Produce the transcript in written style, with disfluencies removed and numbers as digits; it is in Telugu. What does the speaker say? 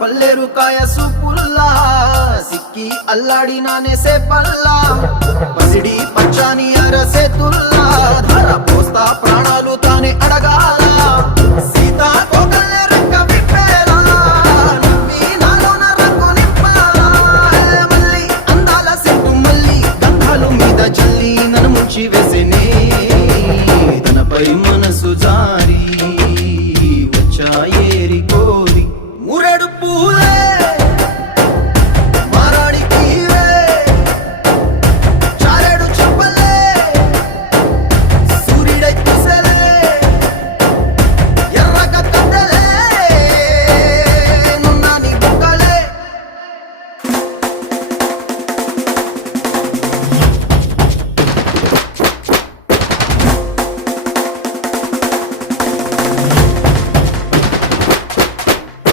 పల్లెరు కాయ సూపుల్లా సిక్కి అల్లాడినానే సేపల్లా పసిడి పచ్చాని అరసేతుల్లా ధర పోస్తా ప్రాణాలు తానే అడగాల సీతా